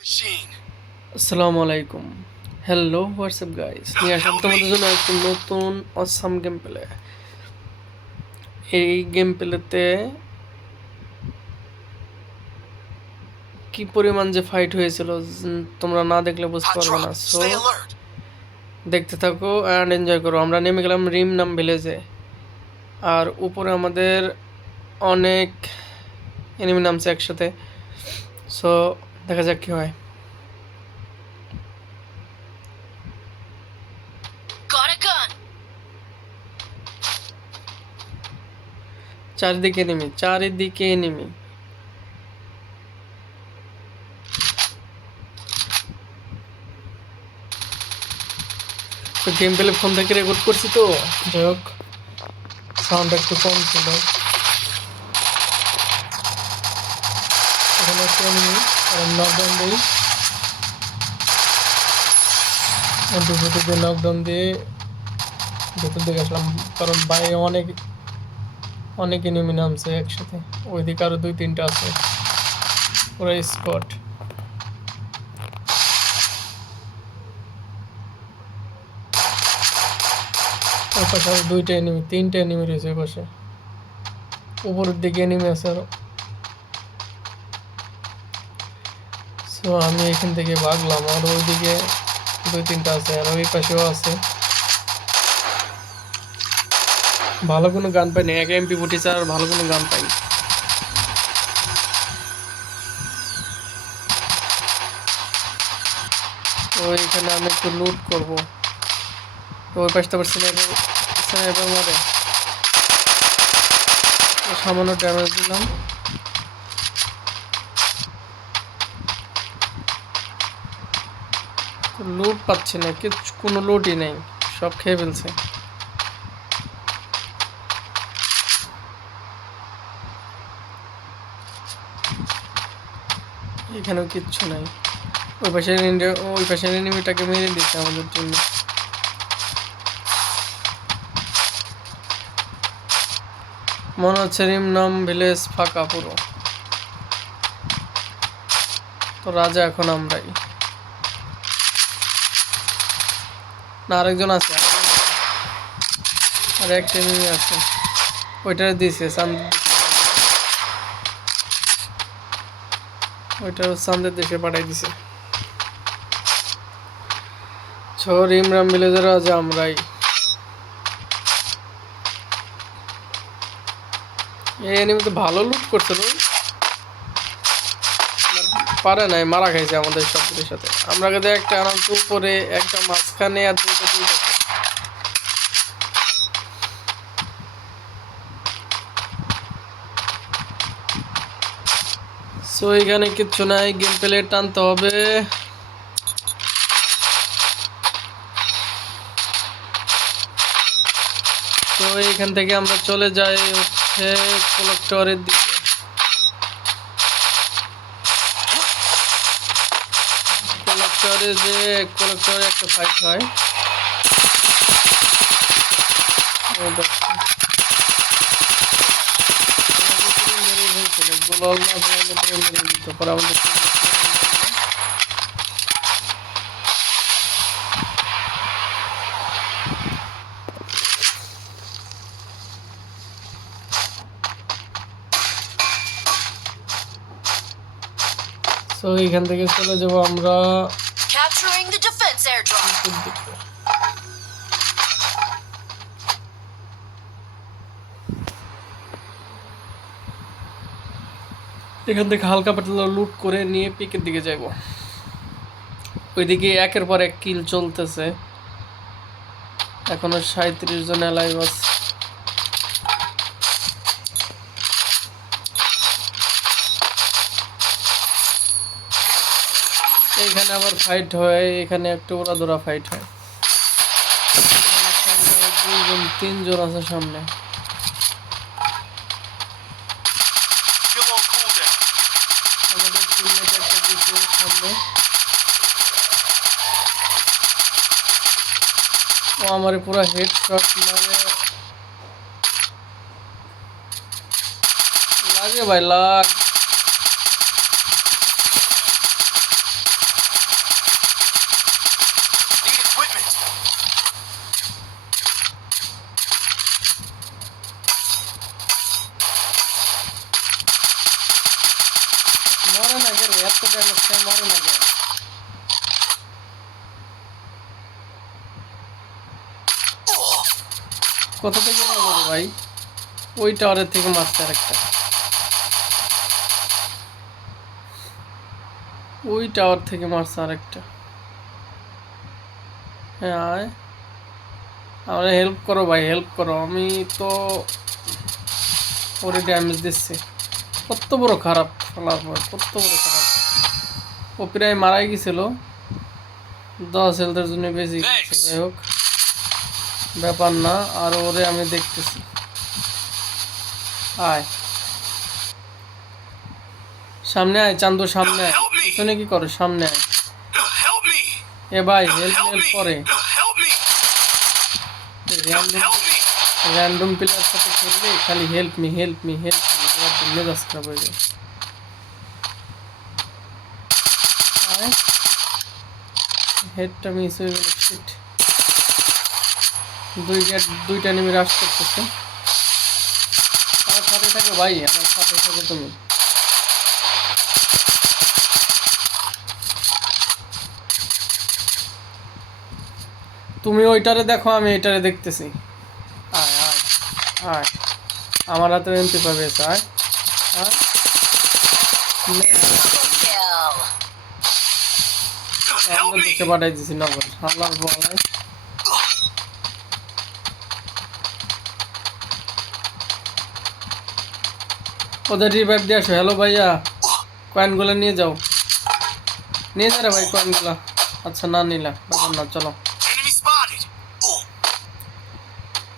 আসসালামু আলাইকুম। Hello WhatsApp guys, নিয়ে আসলাম তোমাদের জন্য একটি নতুন অসাম গেম প্লে। এই গেম প্লেতে কি পরিমাণ যে ফাইট হয়েছিল তোমরা না দেখলে বুঝতে পারবে না। সো দেখতে থাকো অ্যান্ড এনজয় করো। আমরা নেমে গেলাম রিম নাম ভিলেজে, আর উপরে আমাদের অনেক এনিমি নামছে একসাথে। সো দেখা যাক কি হয়। চারিদিকে এনিমি, চারিদিকে এনিমি। তো গেম প্লে ফোন থেকে রেকর্ড করছি, তো যাই হোক সাউন্ড একটু কম ছিল। এখানে একটা এনিমি, আর নকডাউন দিই, ভেতর দিয়ে নকডাউন দিয়ে ভেতর দিকে আসলাম, কারণ বাইরে অনেক অনেক এনিমি নামছে একসাথে। ওইদিকে আরো 2-3টা আছে, পুরো স্পট। ওর পাশে আরো 2টা এনিমি, 3টা এনিমি রয়েছে ওই পাশে। উপরের দিকে এনিমি আছে আরো। সো আমি এখান থেকে ভাগলাম, আর ওইদিকে 2-3টা আছে, আর ওই পাশেও আছে। ভালো কোনো গান পাইনি, এক MP44 আর ভালো কোনো গান পাইনি। তো এখানে আমি একটু লুট করবো। তো ওই পাশটা আবার স্নাইপার মারে, সামান্য ড্যামেজ দিলাম। লুট পাচ্ছি না, কিছু কোনো লুটই নেই, সব খেয়ে ফেলছে। এখানেও কিচ্ছু নাই। ওই পাশের এনিমিটাকে মেরে দিচ্ছে আমাদের জন্য। মনে হচ্ছে রিম নাম ভিলেজ ফাঁকা পুরো। তো রাজা এখন আমরাই। না, আরেকজন আছে, আর একটা এনিমি আছে। ওইটার দিছে ওইটার চান্দের দেশে পাঠাই দিছে। রিম রাম ভিলেজের রাজা আমরাই। এই এনিমি তো ভালো লুট করছে, পারে নাই, মারা খাইছে আমাদের সবগুলোর সাথে। আমরা কিন্তু একটা আরামস উপরে, একটা মাঝখানে, আর দুইটা। সো এখানে কিচ্ছু নাই, গেম প্লে টানতে হবে। তো এখান থেকে আমরা চলে যাই হচ্ছে কোলেক্টরের দিকে। কোলেক্টরে একটা ফাইট হয়। সো এখান থেকে চলে যাবো আমরা এখান থেকে হালকা পাতলা লুট করে নিয়ে পিকের দিকে যাব। ওইদিকে একের পর এক কিল চলতেছে, এখনো 37 জন অ্যালাইভ আছে। এইখানে আবার ফাইট হয়, এখানে একটা ওরা ফাইট হয়। 3 জন আছে সামনে। আমাদের টিমমেট একটা দিছে সামনে। ও আমারে পুরো হেডশট মারে। লাগে ভাই, লাগ। মরে না কেন? কোথা থেকে মারবো রে ভাই? ওই টাওয়ারের থেকে মারছে আরেকটা, ওই টাওয়ার থেকে মারছে আরেকটা। হ্যাঁ আয়, আমরা হেল্প করো ভাই, হেল্প করো। আমি তো ওরে ড্যামেজ দিচ্ছি। কত বড় খারাপ খেলার পর, কত বড় খারাপ। ও প্রায় মারাই গেছিল, 10 হেলথের জন্য বেশি গেছে। যাই হোক, ব্যাপার না। আর ওরে আমি দেখতেছি। আয় সামনে আয় চান্দু, সামনে আয়। পিছনে কি করো? সামনে আয়। এ ভাই হেল্প হেল্প করে। র্যান্ডম প্লেয়ার সাথে খেললে খালি help me help me help me, তোমার জন্য মেজাজ খারাপ হয়ে যায়। হেডটা মিস হয়ে গেল। শিট, দুইটা নেমে রাশ করতেছে। আমার সাথে থাকো ভাই, আমার সাথে থাকো তুমি। তুমি ওইটারে দেখো, আমি এটারে দেখতেছি। আয় আয় আয়, আমার হাতে এমপি পাবে। আয় আয়, দেখে পাঠাই দিছি নগর। আল্লাহর বলাই ওদের রিভাইভ দিয়ে আসো। হ্যালো ভাইয়া, কয়েনগুলো নিয়ে যাও, নিয়ে যা রে ভাই কয়েনগুলো। আচ্ছা না নিলা, ব্যাপার না, চলো।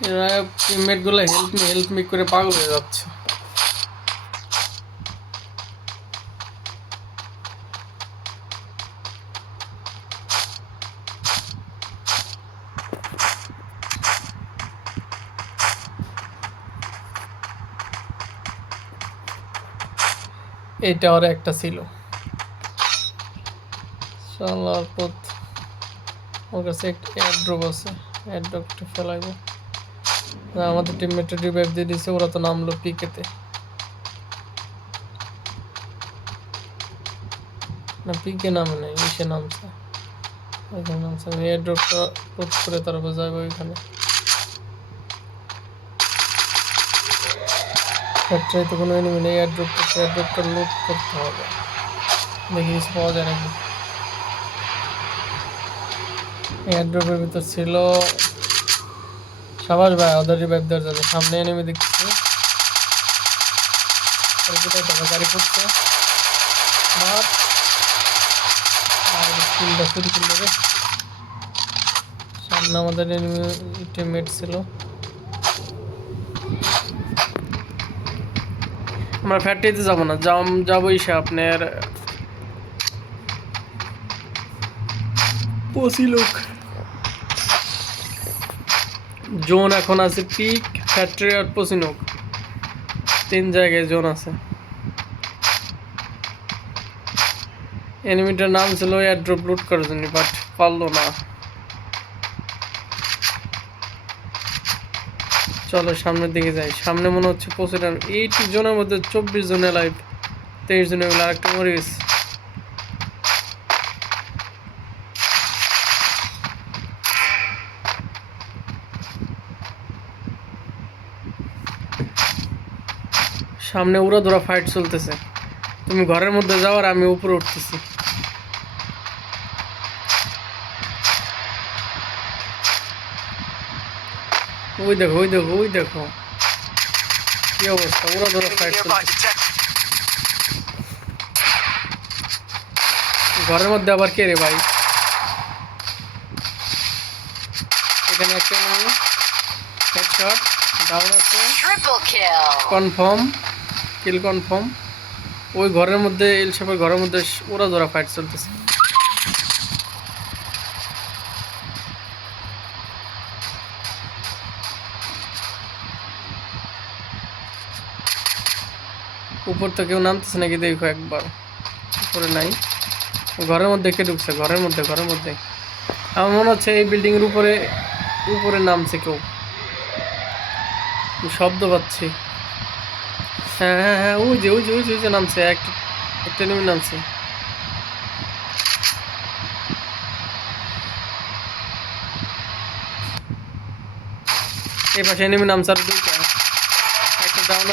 এরা টিমমেট গুলো হেল্প মি করে পাগল হয়ে যাচ্ছে। এইটা ওর একটা ছিল, চলার পথ। ওর কাছে একটা এয়ারড্রপ আছে, এয়ারড্রপটা ফেলাইব। আমাদের টিমমেটের রিভাইভ দিয়ে দিছে, ওরা তো নামলো পিকেতে। না পিকে নামে নাই, ইসে নামছে, ওইখানে নামছে। আমি এয়ারড্রপটা লুট করে তারপর যাবো ওইখানে। ফ্যাক্টরি তো কোনো এনিমি নেই, এয়ারড্রপটা লুট করতে হবে। দেখি কিছু পাওয়া যায় নাকি। এয়ারড্রপের ভিতর ছিল। সাবাস ভাই, ওদের রিভাইভ দেওয়ার জন্য। সামনে এনিমি দেখতেছি, গাড়ি ফুটছে। মার আর কিলটা শুরু করলো রে। সামনে আমাদের এনিমি টিমমেট ছিল। আমরা ফ্যাক্টরিতে যাবো না, যাবোই সে আপনার পঁচি লোক। জোন এখন আছে পিক, ফ্যাক্টরি আর পচিনোক, 3 জায়গায় জোন আছে। এনিমিটার নাম ছিল এয়ারড্রপ লুট করার জন্য, বাট পারলো না। চলো সামনের দিকে যাই। সামনে মনে হচ্ছে 25 এই জনের মধ্যে 24 জন লাইভ, 23 জন এগুলো। আরেকটা মরে গেছে। সামনে উড়া ধরা ফাইট চলতেছে। তুমি ঘরের মধ্যে যাও আর আমি উপরে উঠতেছি। ওই দেখো ওই দেখো ওই দেখো, কি অবস্থা, উড়া ধরা ফাইট চলতেছে। ঘরের মধ্যে আবার কে রে ভাই? এখানে একটা হেডশট ডাউন আছে, কনফার্ম কিল কনফার্ম। ওই ঘরের মধ্যে এল শেপের ঘরের মধ্যে ওরা ধরা ফাইট চলতেছে। উপর তো কেউ নামতেছে নাকি দেখো একবার। উপরে নাই, ঘরের মধ্যে কে ঢুকছে? ঘরের মধ্যে আমার মনে হচ্ছে এই বিল্ডিং এর উপরে উপরে নামছে কেউ, শব্দ পাচ্ছি। হ্যাঁ হ্যাঁ হ্যাঁ, ওই যে নামছে একটা নেমে নামছে। এই পাশে এনিমি নামছে আর দুইটা, একটা ডাউন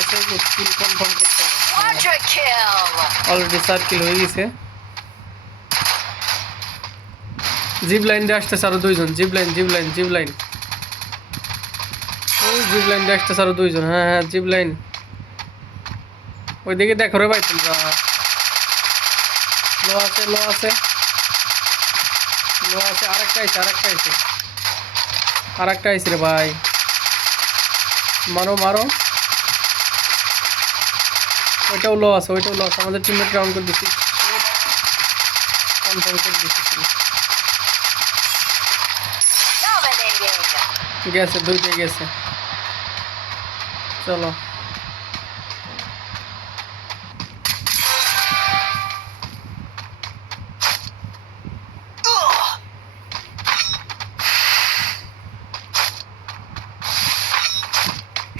আছে কিল কনফার্ম করতে হবে। অলরেডি সার্কেল হয়ে গেছে। জিপ লাইন দিয়ে আসতেছে আরো দুইজন, জিপ লাইন ওই জিপ লাইন দিয়ে আসতেছে আরো দুইজন। হ্যাঁ জিপ লাইন ওইদিকে দেখো রে ভাই তোমরা। লো আছে আরেকটা আইছে রে ভাই, মারো ওইটাও লো আছে আমাদের টিমমেট রাউন্ড করে দিচ্ছি, কনফার্ম করে দিচ্ছি। গেছে দুইটাই গেছে, চলো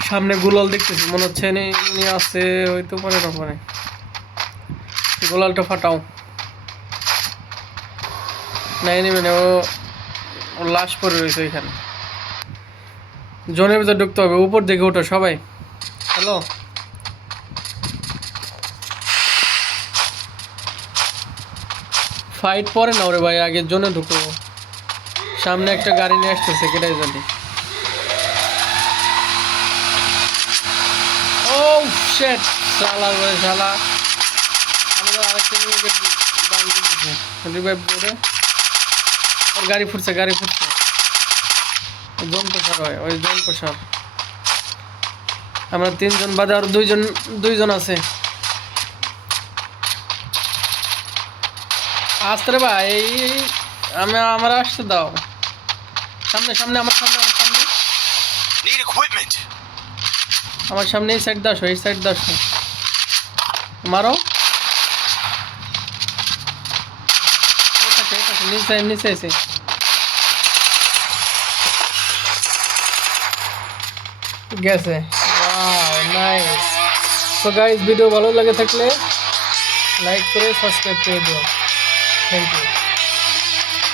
সামনে গুলাল দেখতেছি, মনে হচ্ছে উনি আছে, হয়তো পারে না পারে। গোলালটা ফাটাও, নাই নেবে না, ও লাশ পরে রয়েছে এখানে। জোনের ভিতরে ঢুকতে হবে, উপর দিকে ওঠো সবাই। হ্যালো, ফাইট পরে না ওরে ভাই, আগে জোনে ঢুকো। সামনে একটা গাড়ি নিয়ে আসতেছে, কেটাই জানি। ও শিট, শালা আমাদের আরেকটা নিয়ে ডাউন করতেছে, রিভাইভ করে। ওর গাড়ি ফুটছে জোন প্রসার হয়, ওই জোন প্রসার। আমরা তিনজন বাদে আর দুইজন আছে। আসতে রে ভাই, আমার আসতে দাও। সামনে আমার সামনে এই সাইড দাসো, মারো। নিচে এসে গেছে। Wow nice. So guys, video ভালো লাগে থাকলে লাইক করে সাবস্ক্রাইব করে দিও। Thank you.